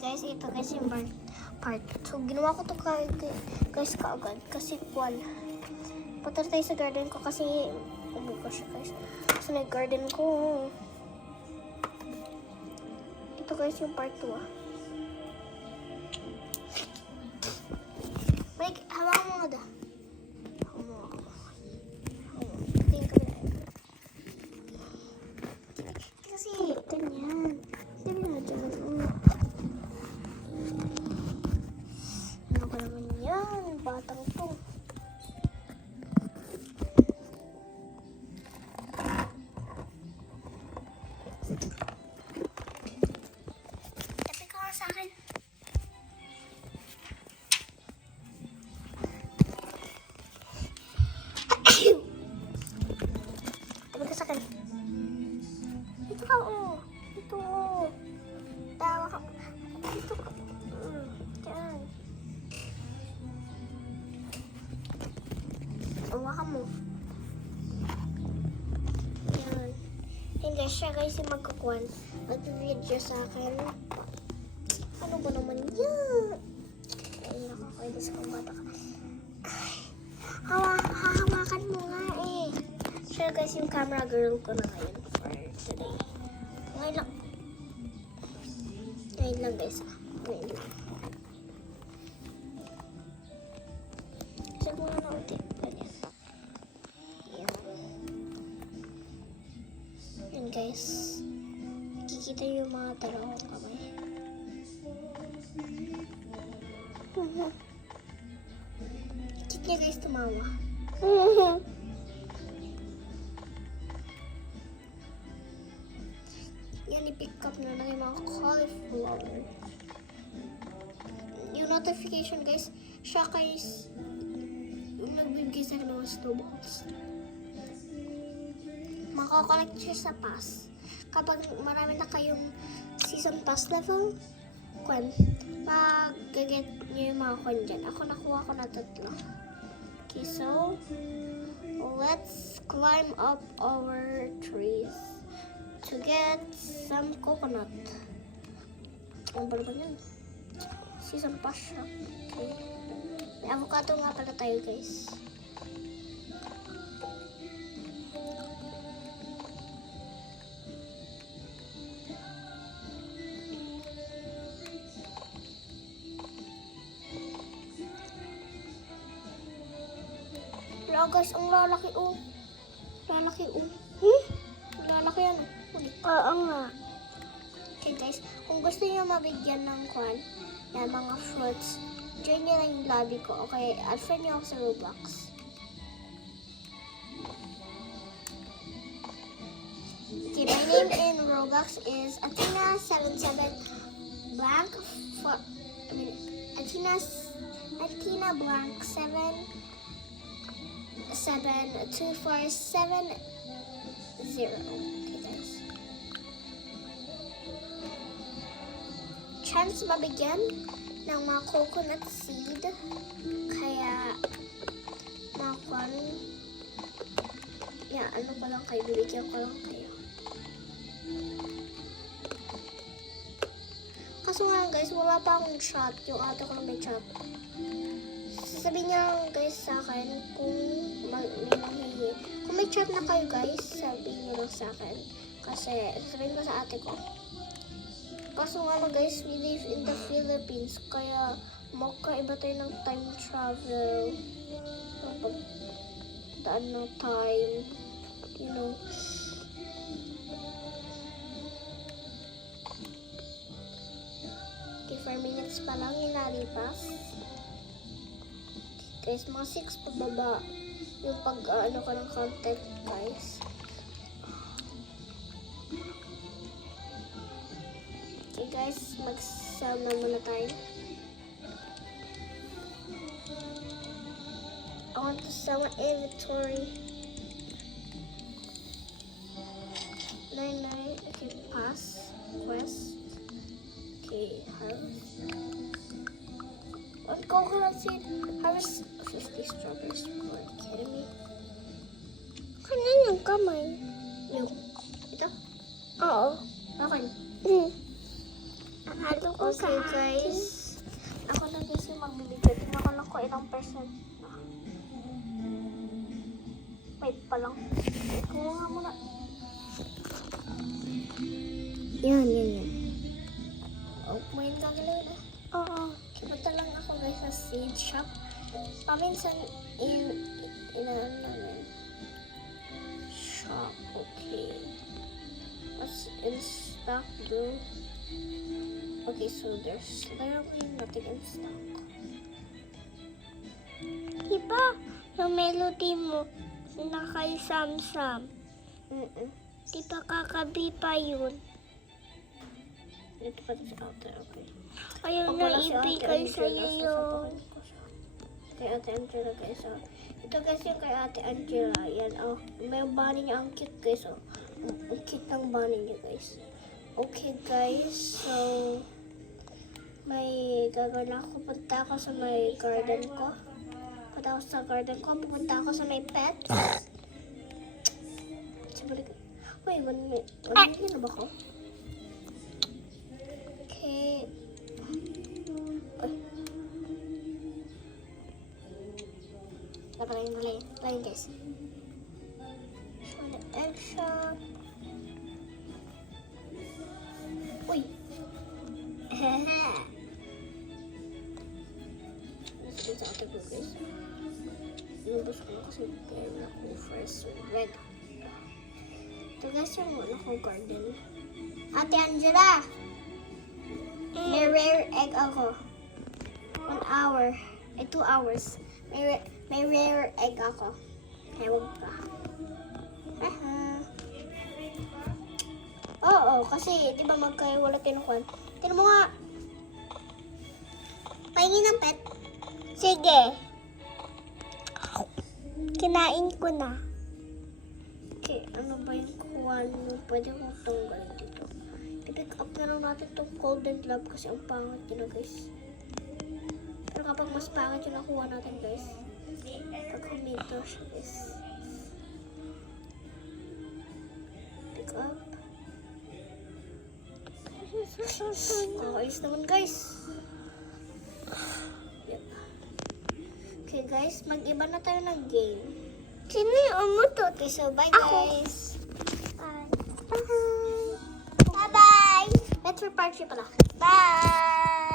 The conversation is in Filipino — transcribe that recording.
guys, ito guys yung part 2. Ginawa ko to guys kaagad kasi punta tayo sa garden ko kasi umuga siya guys. So nag-garden ko. Ito guys yung part 2 ah. Mike, hawakan mo nga da. Kasi ganyan. Sabi na dyan. Ano ba naman yan? Batang to. Tapi ka nga sa akin. Tapi ka sa akin. Ito ka, oh. Ito, oh. Tawa ka. Ito ka. Diyan. Hawakan mo. Yan. Yan guys, siya guys yung magkukuhan. Mag-video sa akin. Ano ba naman yan? Ay, nakakainis kong bata ka. Hahawakan mo nga eh. Siya guys yung camera girl ko na ngayon for today. Ngayon lang. Ngayon lang guys. Ngayon lang. Check mo na ulit. Ganyan. Yan. Yan guys. Kikita yung mga dalawang kamay. Kit niya guys tumawa. Yan, i-pick up na lang yung mga cauliflower. Yung notification guys, siya guys, yung nagbibigay sa akin ng snowballs. Makakollect siya sa pass. Kapag marami na kayong season pass level, mag-get nyo yung mga kwan dyan. Ako nakuha ko na 3. Okay, so, let's climb up our trees to get some coconut. Ano ba naman yan? Season pass siya. Okay. May avocado nga pala tayo guys. Wala guys, ang lalaki oh. Lalaki oh. Lalaki yan oh. Oo nga. Okay guys, kung gusto niyo mabigyan ng yan, mga fruits, join niyo lang yung lobby ko. Okay, add-friend niyo ako sa Roblox. Okay, my name in Roblox is Athena77 blank Athena blank 72470. Okay guys. Chance mabigyan ng mga coconut seed. Kaya ano ko lang kayo, bibigyan ko lang kayo. Kaso nga guys, wala pa akong shot. Yung ate ko lang may shot. Sabihin niya guys sa akin kung may chat na kayo guys, sabihin niyo lang sa akin. Kasi sabihin ko sa ate ko. Kaso nga guys, we live in the Philippines. Kaya magkaiba tayo ng time travel. Pagdaan ng time. You know. Okay, 4 minutes pa lang inalipas. Guys, mga 6 pababa yung pag-ano ko ng content, guys. Okay, guys, mag-sell na muna tayo. I want to sell my inventory. 99, okay, pass, quest. Okay, harvest. One coconut seed, harvest 50 strawberries. Are you kidding me? Kanan yung kamay. Yung, ito? Oo. Okay. Halo ko sa Okay, akin. guys. Ako na guys yung magbibigay. Tingnan ko lang ko ilang percent na. Wait pa lang. Kuha nga muna. Yan. Oh, kumain ka galing na. Oo. Punta lang ako guys sa seed shop. Paminsan ano namin. Shop, okay. What's in stock though? Okay, so there's literally nothing in stock. Diba, yung melody mo na kay Samsam. Diba kakabi pa yun? Ito pa sa outer, okay. Ayun Ako na lang si Ate ibigay Angela, sa'yo yung... sasapakin ko siya. Kay Ate Angela guys, oh. Ito guys yung kay Ate Angela. Yan, oh. May bunny niya, ang cute guys, oh. Ang cute ng bunny niya guys. Okay guys, so... May gagawin ako. Punta ako sa may garden ko. Pupunta ako sa may pets. Sabalik. Uy, 1 minute. 1 minute na ba ko? Okay. Uy. Lain guys. So, the egg shop. Uy. Nasa sa ate ko guys. Inubos ko na kasi kaya ako first red. Ito guys yung ano ko garden. Ate Angela! May rare egg ako. 1 hour. 2 hours. May rare egg ako. Kaya wag ka. Oo, kasi di ba magkaiwala kinukuhan. Tignan mo nga. Pahingin ng pet. Sige. Kinain ko na. Okay, ano ba yung kuha nyo? Pwede kong tanggalin dito. I-pick up na lang natin itong golden globe kasi ang pangit yun na guys. Pero kapag mas pangit yung nakuha natin guys, pag humito siya guys. Pick up. Kakais naman guys. Yep. Okay guys, mag-iba na tayo ng game. Sino yung umutot? Okay, so bye Ako. guys. Bye. Bye. Metro Park pala. Bye.